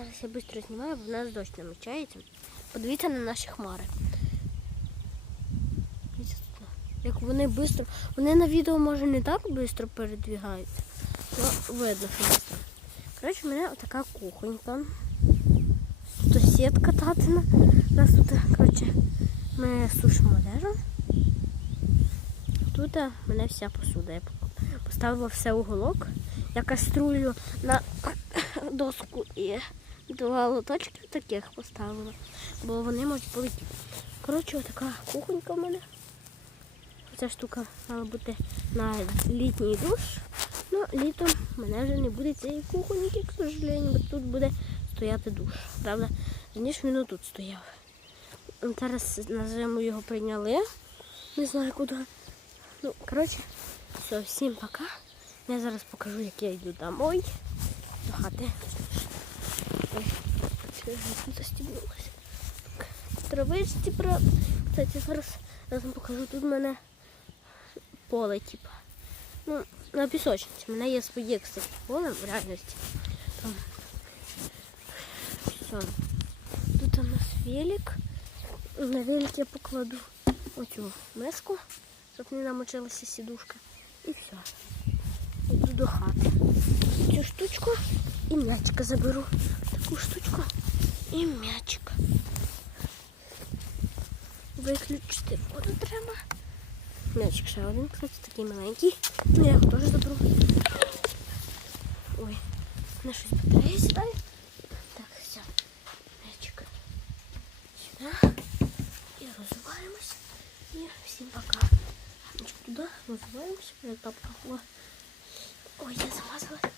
Зараз я швидко знімаю, бо в нас дощ намічається. Подивіться на наші хмари. Як вони швидко. Вони на відео може не так швидко передвігаються. але видно, що швидко. Коротше, у мене така кухонька. Тут сітка татина. У нас тут, коротше, ми сушимо одежу. Тут е, в мене вся посуда. Я поставила все уголок. Я каструлю на доску і два лоточки таких поставила, бо вони можуть полетіти. Коротше, така кухонька в мене. Ця штука мала бути на літній душ. Ну, літом мене вже не буде цієї кухоньки, к сожалению, бо тут буде стояти душ. Правда, раніше він тут стояв. Зараз на зиму його прийняли. Не знаю куди. Ну, коротше, все, всім пока. Я зараз покажу, як я йду домой. До хати. Застібнулася. Травичці, правда. Кстати, зараз я вам покажу. Тут в мене поле, типа. Ну, на пісочниці. У мене є своє, кстати, поле в реальності. Там. Все. Тут у нас велик. На велик я покладу оцю миску, щоб не намочилася сідушка. І все. Йду до хати. Цю штучку і м'ячика заберу. Таку штучку і м'ячик. Виключити воду треба. М'ячик ще один, кстати, такий маленький. Ну, я його теж заберу. Ой, на щось батарея сідає. Так, все. М'ячик. Сюди. І розвиваємось. І всім пока. М'ячик туди, розвиваємося. Як папка. О. Ой, я замазалась.